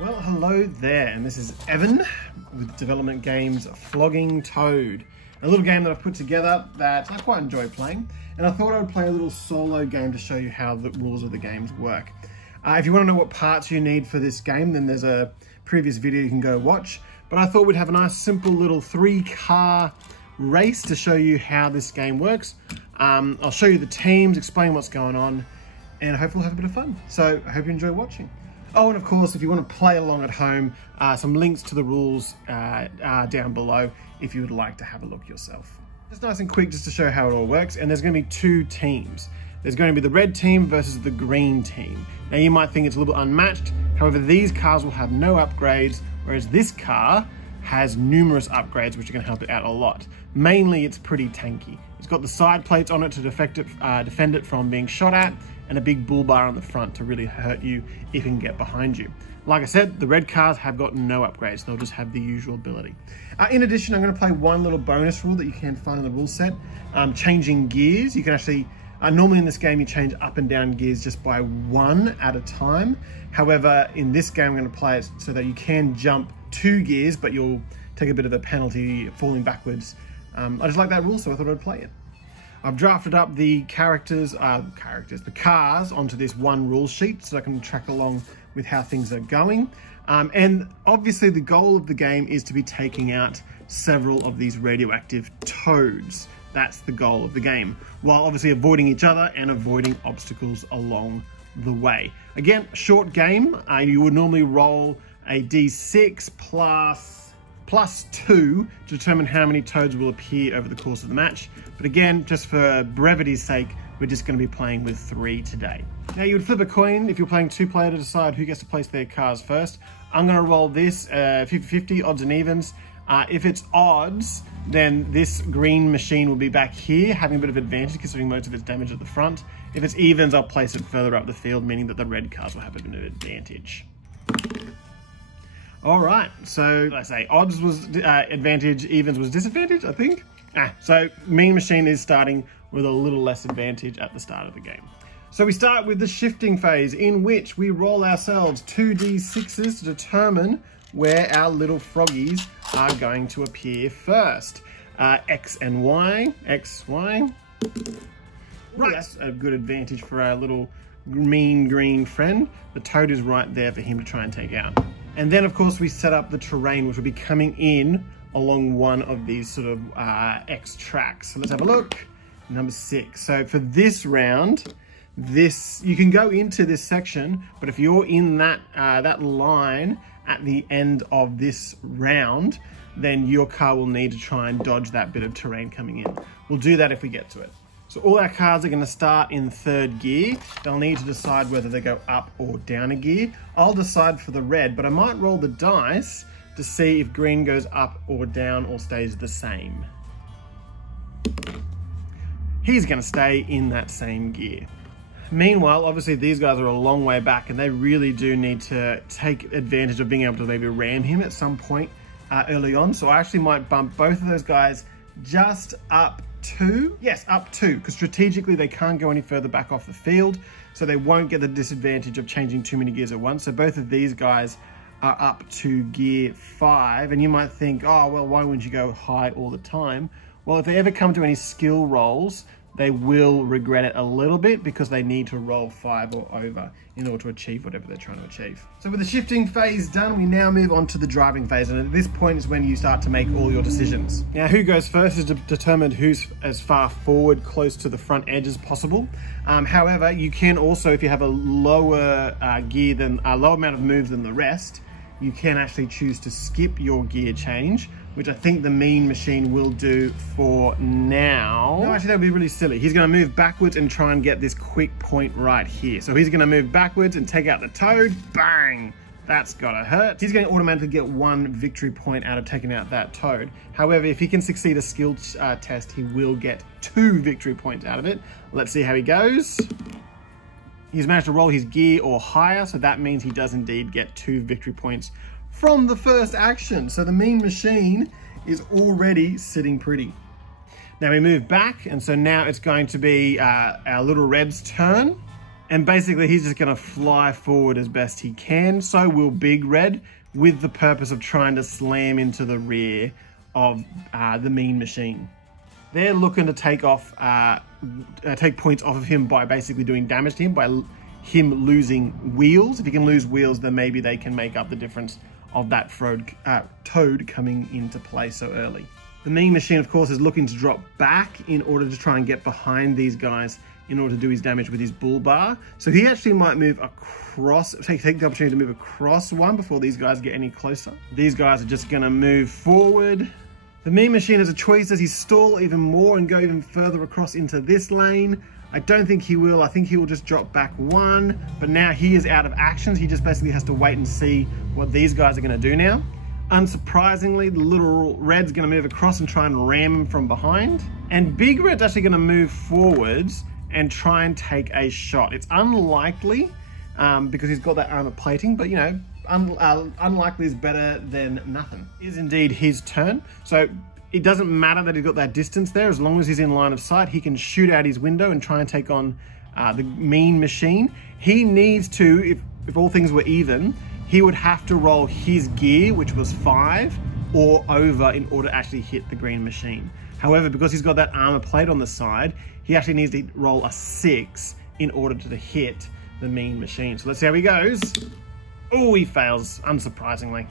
Well, hello there, and this is Evan with Development Games Flogging Toad. A little game that I've put together that I quite enjoy playing, and I thought I would play a little solo game to show you how the rules of the games work. If you want to know what parts you need for this game, then there's a previous video you can go watch, but I thought we'd have a nice simple little 3-car race to show you how this game works. I'll show you the teams, explain what's going on, and hopefully we'll have a bit of fun. So I hope you enjoy watching. Oh, and of course, if you want to play along at home, some links to the rules are down below if you would like to have a look yourself. Just nice and quick just to show how it all works, and there's going to be 2 teams. There's going to be the red team versus the green team. Now you might think it's a little bit unmatched, however these cars will have no upgrades, whereas this car has numerous upgrades which are going to help it out a lot. Mainly it's pretty tanky. It's got the side plates on it to defend it from being shot at, and a big bull bar on the front to really hurt you if it can get behind you. Like I said, the red cars have got no upgrades. They'll just have the usual ability. In addition, I'm going to play one little bonus rule that you can find in the rule set. Changing gears. You can actually, normally in this game, you change up and down gears just by 1 at a time. However, in this game, I'm going to play it so that you can jump 2 gears, but you'll take a bit of a penalty falling backwards. I just like that rule, so I thought I'd play it. I've drafted up the the cars onto this one rule sheet so I can track along with how things are going. And obviously the goal of the game is to be taking out several of these radioactive toads. That's the goal of the game, while obviously avoiding each other and avoiding obstacles along the way. Again, short game. You would normally roll a d6 plus 2 to determine how many toads will appear over the course of the match. But again, just for brevity's sake, we're just going to be playing with 3 today. Now you would flip a coin if you're playing 2-player to decide who gets to place their cars first. I'm going to roll this 50-50, odds and evens. If it's odds, then this green machine will be back here, having a bit of advantage considering most of its damage at the front. If it's evens, I'll place it further up the field, meaning that the red cars will have a bit of advantage. All right, so let's say odds was advantage, evens was disadvantage, I think. So Mean Machine is starting with a little less advantage at the start of the game. So we start with the shifting phase, in which we roll ourselves 2d6s to determine where our little froggies are going to appear first. X and Y, X, Y. Right, that's a good advantage for our little mean green friend. The toad is right there for him to try and take out. And then, of course, we set up the terrain, which will be coming in along one of these sort of X tracks. So let's have a look. Number 6. So for this round, you can go into this section, but if you're in that, that line at the end of this round, then your car will need to try and dodge that bit of terrain coming in. We'll do that if we get to it. So all our cars are going to start in 3rd gear. They'll need to decide whether they go up or down a gear. I'll decide for the red, but I might roll the dice to see if green goes up or down or stays the same. He's going to stay in that same gear. Meanwhile, obviously these guys are a long way back and they really do need to take advantage of being able to maybe ram him at some point early on. So I actually might bump both of those guys just up 2, yes, up 2, because strategically they can't go any further back off the field, so they won't get the disadvantage of changing too many gears at once. So both of these guys are up to gear 5, and you might think, oh, well, why wouldn't you go high all the time? Well, if they ever come to any skill rolls, they will regret it a little bit because they need to roll 5 or over in order to achieve whatever they're trying to achieve. So with the shifting phase done, we now move on to the driving phase, and at this point is when you start to make all your decisions. Now, who goes first is determined who's as far forward, close to the front edge as possible. However, you can also, if you have a lower gear than a low amount of moves than the rest, you can actually choose to skip your gear change, which I think the Mean Machine will do for now. No, actually that would be really silly. He's gonna move backwards and try and get this quick point right here. So he's gonna move backwards and take out the toad, bang! That's gotta hurt. He's gonna automatically get 1 victory point out of taking out that toad. However, if he can succeed a skill test, he will get 2 victory points out of it. Let's see how he goes. He's managed to roll his gear or higher, so that means he does indeed get 2 victory points from the first action. So the Mean Machine is already sitting pretty. Now we move back, and so now it's going to be our little red's turn. And basically he's just gonna fly forward as best he can. So will Big Red, with the purpose of trying to slam into the rear of the Mean Machine. They're looking to take points off of him by basically doing damage to him, by him losing wheels. If he can lose wheels, then maybe they can make up the difference of that Toad coming into play so early. The Mean Machine, of course, is looking to drop back in order to try and get behind these guys in order to do his damage with his bull bar. So he actually might move across, take the opportunity to move across one before these guys get any closer. These guys are just gonna move forward. The Mean Machine has a choice. Does he stall even more and go even further across into this lane? I don't think he will. I think he will just drop back one, but now he is out of actions. He just basically has to wait and see what these guys are gonna do now. Unsurprisingly, the Little Red's gonna move across and try and ram him from behind. And Big Red's actually gonna move forwards and try and take a shot. It's unlikely because he's got that armor plating, but you know, unlikely is better than nothing. It is indeed his turn. So it doesn't matter that he's got that distance there. As long as he's in line of sight, he can shoot out his window and try and take on the Mean Machine. He needs to, if all things were even, he would have to roll his gear, which was 5 or over, in order to actually hit the Green Machine. However, because he's got that armor plate on the side, he actually needs to roll a 6 in order to hit the Mean Machine. So let's see how he goes. Oh, he fails, unsurprisingly.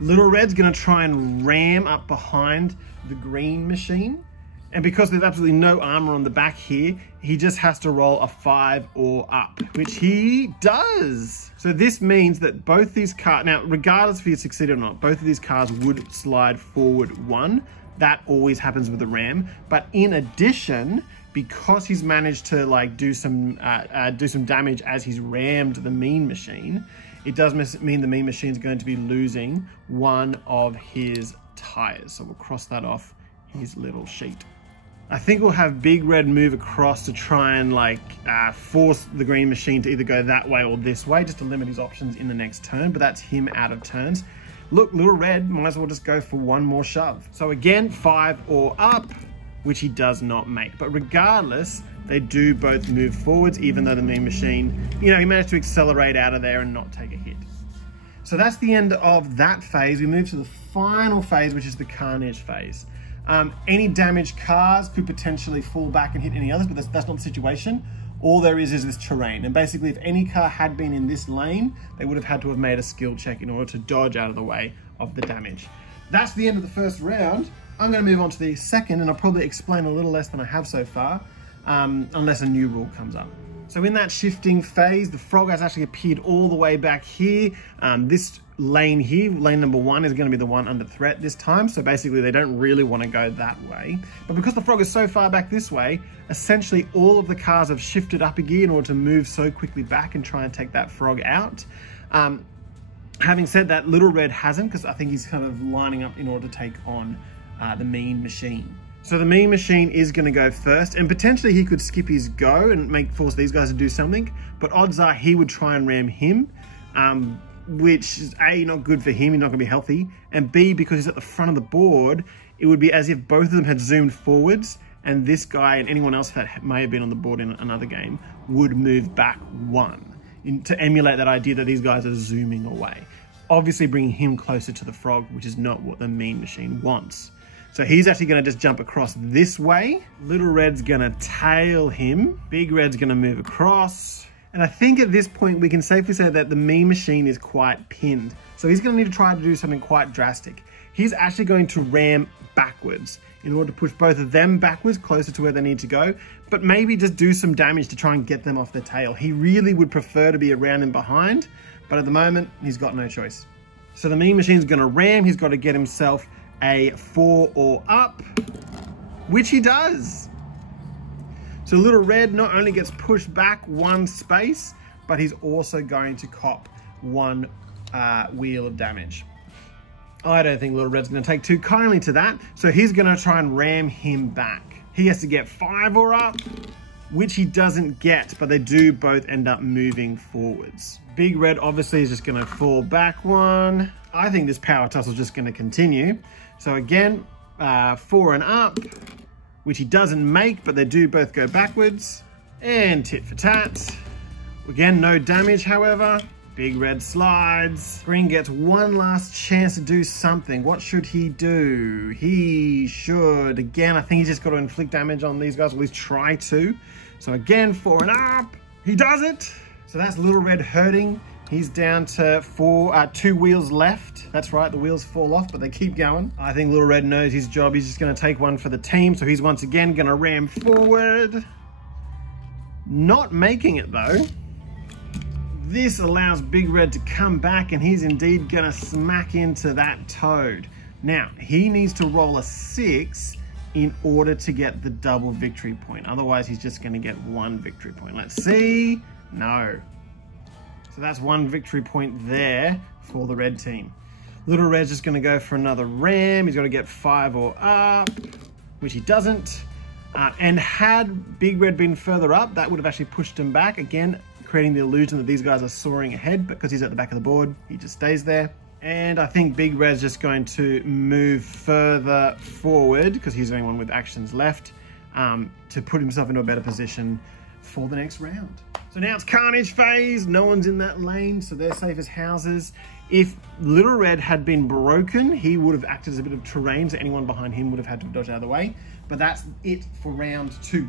Little Red's gonna try and ram up behind the Green Machine. And because there's absolutely no armor on the back here, he just has to roll a 5 or up, which he does. So this means that both these cars, now regardless if he succeeded or not, both of these cars would slide forward 1. That always happens with the ram. But in addition, because he's managed to like do some damage as he's rammed the Mean Machine, it does mean the Mean Machine's going to be losing one of his tires. So we'll cross that off his little sheet. I think we'll have Big Red move across to try and like force the Green Machine to either go that way or this way, just to limit his options in the next turn, but that's him out of turns. Look, Little Red might as well just go for one more shove. So again, 5 or up, which he does not make. But regardless, they do both move forwards, even though the Mean Machine, you know, he managed to accelerate out of there and not take a hit. So that's the end of that phase. We move to the final phase, which is the Carnage phase. Any damaged cars could potentially fall back and hit any others, but that's not the situation. All there is this terrain. And basically, if any car had been in this lane, they would have had to have made a skill check in order to dodge out of the way of the damage. That's the end of the first round. I'm going to move on to the second, and I'll probably explain a little less than I have so far, unless a new rule comes up. So in that shifting phase, the Frog has actually appeared all the way back here. This lane here, lane number 1, is going to be the one under threat this time. So basically they don't really want to go that way. But because the Frog is so far back this way, essentially all of the cars have shifted up a gear in order to move so quickly back and try and take that Frog out. Having said that, Little Red hasn't, because I think he's kind of lining up in order to take on the Mean Machine. So the Mean Machine is going to go first, and potentially he could skip his go and force these guys to do something, but odds are he would try and ram him, which is A, not good for him, he's not going to be healthy, and B, because he's at the front of the board, it would be as if both of them had zoomed forwards, and this guy and anyone else that may have been on the board in another game would move back 1 to emulate that idea that these guys are zooming away. Obviously bringing him closer to the Frog, which is not what the Mean Machine wants. So he's actually going to just jump across this way. Little Red's going to tail him. Big Red's going to move across. And I think at this point we can safely say that the Mean Machine is quite pinned. So he's going to need to try to do something quite drastic. He's actually going to ram backwards in order to push both of them backwards closer to where they need to go, but maybe just do some damage to try and get them off their tail. He really would prefer to be around and behind, but at the moment he's got no choice. So the Mean Machine's going to ram. He's got to get himself a 4 or up, which he does. So Little Red not only gets pushed back 1 space, but he's also going to cop 1 wheel of damage. I don't think Little Red's going to take too kindly to that, so he's going to try and ram him back. He has to get 5 or up, which he doesn't get, but they do both end up moving forwards. Big Red obviously is just going to fall back 1. I think this power tussle is just going to continue. So again, 4 and up, which he doesn't make, but they do both go backwards. And tit for tat, Again, no damage, however. Big red slides. Green gets one last chance to do something. What should he do? He should, again, I think he's just got to inflict damage on these guys, or at least try to. So again, 4 and up. He does it. So that's Little Red hurting. He's down to 2 wheels left. That's right, the wheels fall off, but they keep going. I think Little Red knows his job. He's just gonna take one for the team. So he's once again gonna ram forward. Not making it though. This allows Big Red to come back, and he's indeed gonna smack into that toad. Now, he needs to roll a 6 in order to get the double victory point. Otherwise, he's just gonna get 1 victory point. Let's see. No. So that's 1 victory point there for the red team. Little Red's just gonna go for another ram. He's gotta get 5 or up, which he doesn't. And had Big Red been further up, that would have actually pushed him back. Again, creating the illusion that these guys are soaring ahead, but because he's at the back of the board, he just stays there. And I think Big Red's just going to move further forward, because he's the only one with actions left, to put himself into a better position for the next round. So now it's Carnage phase. No one's in that lane, so they're safe as houses. If Little Red had been broken, he would have acted as a bit of terrain, so anyone behind him would have had to dodge out of the way. But that's it for round 2.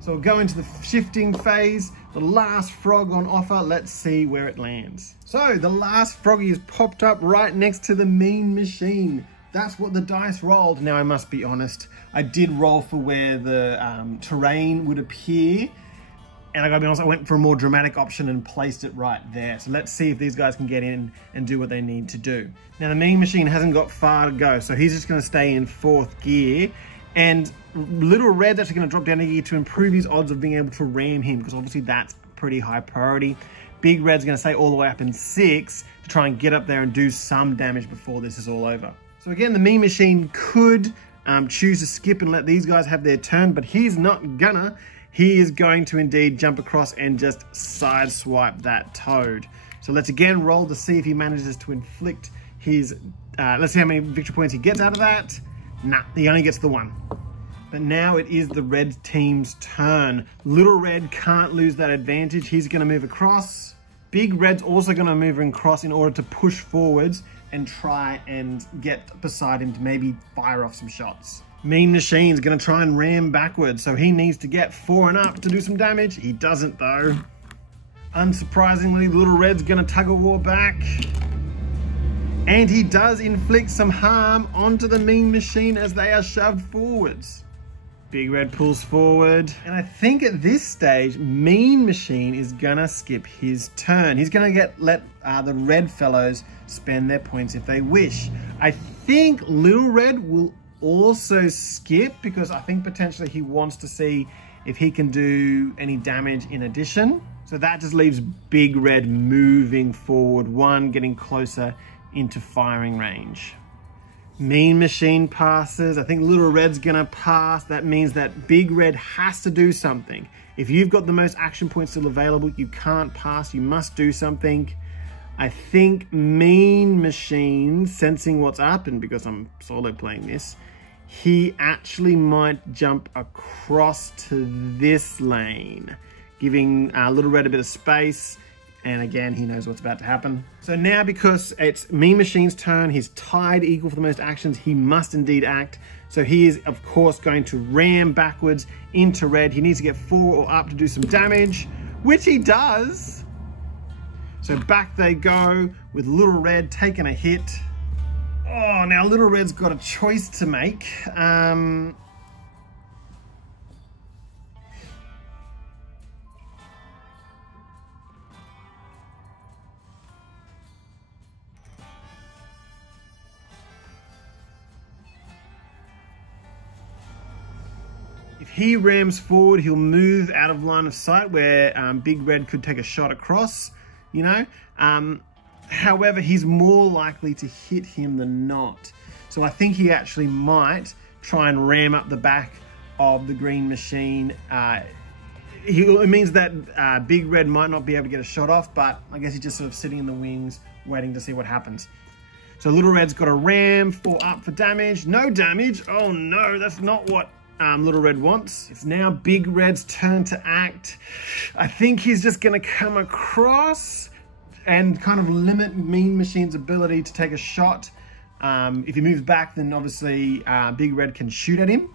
So we'll go into the shifting phase. The last frog on offer. Let's see where it lands. So the last froggy is popped up right next to the Mean Machine. That's what the dice rolled. Now I must be honest, I did roll for where the terrain would appear. And I gotta be honest, I went for a more dramatic option and placed it right there. So let's see if these guys can get in and do what they need to do. Now the Mean Machine hasn't got far to go, so he's just gonna stay in 4th gear. And Little Red's actually gonna drop down a gear to improve his odds of being able to ram him, because obviously that's pretty high priority. Big Red's gonna stay all the way up in 6 to try and get up there and do some damage before this is all over. So again, the Mean Machine could choose to skip and let these guys have their turn, but he's not gonna. He is going to indeed jump across and just sideswipe that toad. So let's again roll to see if he manages to inflict his, let's see how many victory points he gets out of that. Nah, he only gets the 1. But now it is the red team's turn. Little Red can't lose that advantage. He's gonna move across. Big Red's also gonna move across in order to push forwards and try and get beside him to maybe fire off some shots. Mean Machine's gonna try and ram backwards, so he needs to get 4 and up to do some damage. He doesn't though. Unsurprisingly, Little Red's gonna tug of war back. And he does inflict some harm onto the Mean Machine as they are shoved forwards. Big Red pulls forward. And I think at this stage, Mean Machine is gonna skip his turn. He's gonna let the red fellows spend their points if they wish. I think Little Red will also skip, because I think potentially he wants to see if he can do any damage in addition. So that just leaves Big Red moving forward, 1 getting closer into firing range. Mean Machine passes. I think Little Red's gonna pass. That means that Big Red has to do something. If you've got the most action points still available, you can't pass, you must do something. I think Mean Machine, sensing what's up, and because I'm solo playing this, he actually might jump across to this lane, giving Little Red a bit of space. And again, he knows what's about to happen. So now, because it's Mean Machine's turn, he's tied equal for the most actions, he must indeed act. So he is, of course, going to ram backwards into red. He needs to get 4 or up to do some damage, which he does. So back they go with Little Red taking a hit. Oh, now Little Red's got a choice to make. If he rams forward, he'll move out of line of sight where Big Red could take a shot across, you know. However, he's more likely to hit him than not. So I think he actually might try and ram up the back of the Green Machine. It means that Big Red might not be able to get a shot off, but I guess he's just sort of sitting in the wings, waiting to see what happens. So Little Red's got a ram, 4 up for damage. No damage. Oh no, that's not what Little Red wants. It's now Big Red's turn to act. I think he's just gonna come across and kind of limit Mean Machine's ability to take a shot. If he moves back, then obviously Big Red can shoot at him.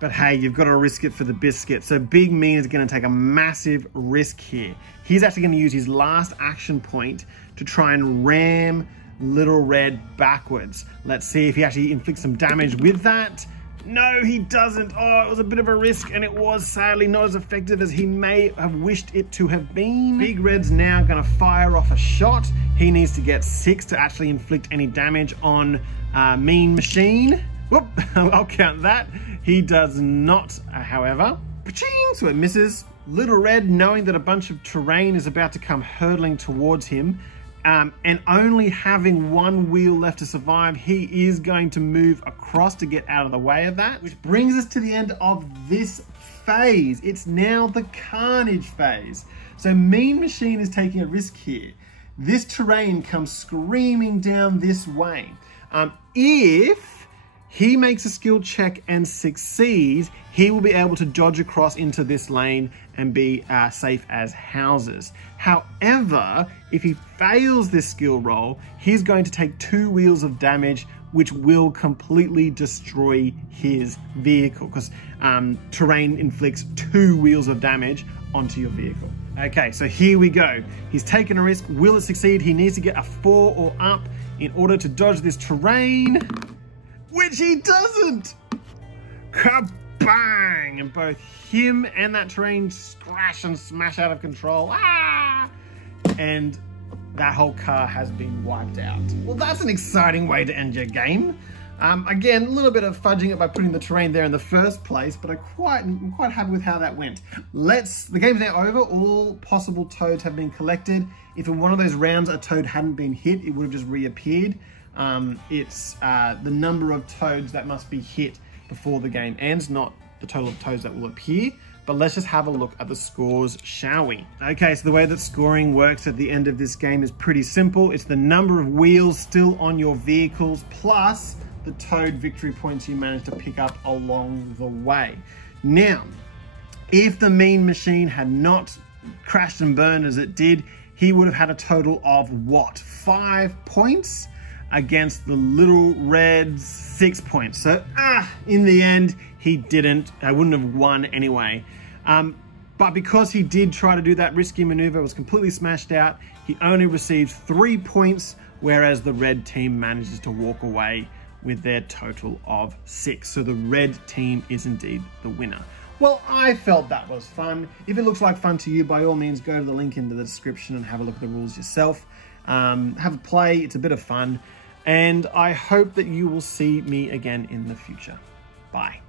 But hey, you've got to risk it for the biscuit. So Big Mean is going to take a massive risk here. He's actually going to use his last action point to try and ram Little Red backwards. Let's see if he actually inflicts some damage with that. No, he doesn't. Oh, it was a bit of a risk, and it was sadly not as effective as he may have wished it to have been. Big Red's now going to fire off a shot. He needs to get 6 to actually inflict any damage on Mean Machine. Whoop, I'll count that. He does not, however. So it misses. Little Red, knowing that a bunch of terrain is about to come hurtling towards him, and only having 1 wheel left to survive, he is going to move across to get out of the way of that. Which brings us to the end of this phase. It's now the Carnage phase. So Mean Machine is taking a risk here. This terrain comes screaming down this way. If he makes a skill check and succeeds, he will be able to dodge across into this lane and be safe as houses. However, if he fails this skill roll, he's going to take 2 wheels of damage, which will completely destroy his vehicle, because terrain inflicts 2 wheels of damage onto your vehicle. Okay, so here we go. He's taken a risk. Will it succeed? He needs to get a 4 or up in order to dodge this terrain, which he doesn't. Kabang! And both him and that terrain crash and smash out of control. Ah! And that whole car has been wiped out. Well, that's an exciting way to end your game. Again, a little bit of fudging it by putting the terrain there in the first place, but I'm quite happy with how that went. The game's now over. All possible toads have been collected. If in one of those rounds a toad hadn't been hit, it would have just reappeared. It's the number of toads that must be hit before the game ends, not the total of toads that will appear. But let's just have a look at the scores, shall we? Okay, so the way that scoring works at the end of this game is pretty simple. It's the number of wheels still on your vehicles plus the toad victory points you managed to pick up along the way. Now, if the Mean Machine had not crashed and burned as it did, he would have had a total of what? 5 points against the Little Red's 6 points. So, in the end, he didn't. I wouldn't have won anyway. But because he did try to do that risky maneuver, was completely smashed out, he only received 3 points, whereas the red team manages to walk away with their total of 6. So the red team is indeed the winner. Well, I felt that was fun. If it looks like fun to you, by all means, go to the link in the description and have a look at the rules yourself. Have a play, it's a bit of fun. And I hope that you will see me again in the future. Bye.